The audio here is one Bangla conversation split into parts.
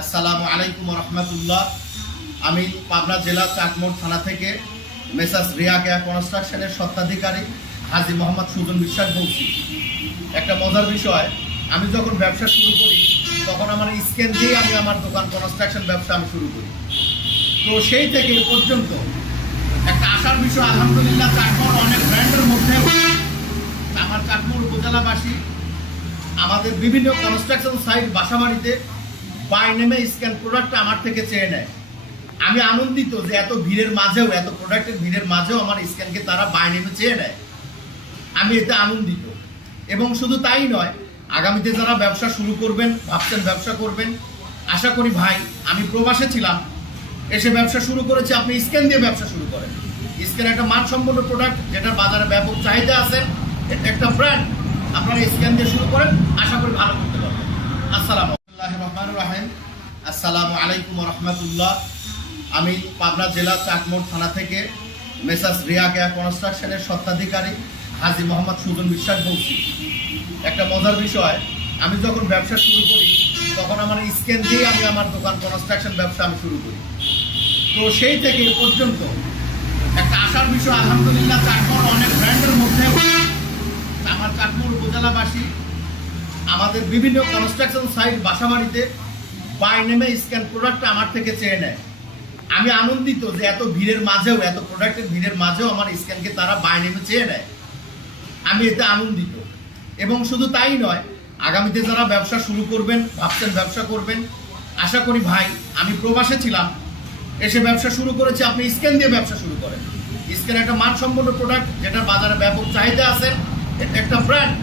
আসসালামু আলাইকুম রহমতুল্লাহ। আমি পাবনা জেলা চাটমোড় থানা থেকে মেসার্স রিয়া কেয়ার কনস্ট্রাকশনের স্বত্বাধিকারী হাজী মোহাম্মদ সুজন বিশ্বাস বলছি। একটা মজার বিষয়, আমি যখন ব্যবসা শুরু করি তখন আমার স্ক্যান দিয়ে আমি আমার দোকান কনস্ট্রাকশন ব্যবসা আমি শুরু করি। তো সেই থেকে এ পর্যন্ত একটা আশার বিষয়, আলহামদুলিল্লাহ চাটমোড় অনেক ব্র্যান্ডের মধ্যেও আমার চাটমোড় উপজেলাবাসী আমাদের বিভিন্ন কনস্ট্রাকশন সাইট বাসাবাড়িতে বাই নেমে স্ক্যান প্রোডাক্ট আমার থেকে চেয়ে নেয়। আমি আনন্দিত যে এত ভিড়ের মাঝেও, এত প্রোডাক্টের ভিড়ের মাঝেও আমার স্ক্যানকে তারা বাই নেমে চেয়ে নেয়। আমি এতে আনন্দিত। এবং শুধু তাই নয়, আগামীতে যারা ব্যবসা শুরু করবেন, ভাবছেন ব্যবসা করবেন, আশা করি ভাই, আমি প্রবাসে ছিলাম, এসে ব্যবসা শুরু করেছি, আপনি স্ক্যান দিয়ে ব্যবসা শুরু করেন। স্ক্যান একটা মানসম্পন্ন প্রোডাক্ট, যেটার বাজারে ব্যাপক চাহিদা আছে, একটা ব্র্যান্ড। আপনারা স্ক্যান দিয়ে শুরু করেন, আশা করি ভালো করতে পারবেন। আসসালামু আলাইকুম রহমতুল্লাহ। আমি পাবনা জেলা চাটমোড় থানা থেকে মেসার্স রিয়া কেয়ার কনস্ট্রাকশনের স্বত্বাধিকারী হাজী মোহাম্মদ সুজন বিশ্বাস বলছি। একটা মজার বিষয়, আমি যখন ব্যবসা শুরু করি তখন আমার স্ক্যান দিয়ে আমি আমার দোকান কনস্ট্রাকশন ব্যবসা আমি শুরু করি। তো সেই থেকে এ পর্যন্ত একটা আশার বিষয়, আলহামদুলিল্লাহ চাটমোড় অনেক ব্র্যান্ডের মধ্যেও আমার চাটমোড় উপজেলাবাসী আমাদের বিভিন্ন কনস্ট্রাকশন সাইট বাসাবাড়িতে বাই নেমে স্ক্যান প্রোডাক্ট আমার থেকে চেয়ে নেয়। আমি আনন্দিত যে এত ভিড়ের মাঝেও, এত প্রোডাক্টের ভিড়ের মাঝেও আমার স্ক্যানকে তারা বাই নেমে চেয়ে নেয়। আমি এতে আনন্দিত। এবং শুধু তাই নয়, আগামীতে যারা ব্যবসা শুরু করবেন, ভাবছেন ব্যবসা করবেন, আশা করি ভাই, আমি প্রবাসে ছিলাম, এসে ব্যবসা শুরু করেছি, আপনি স্ক্যান দিয়ে ব্যবসা শুরু করেন। স্ক্যান একটা মানসম্পন্ন প্রোডাক্ট, যেটার বাজারে ব্যাপক চাহিদা আছে, একটা ব্র্যান্ড।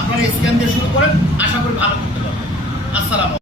আপনারা স্ক্যান দিয়ে শুরু করেন, আশা করি ভালো করতে পারবেন। আসসালাম।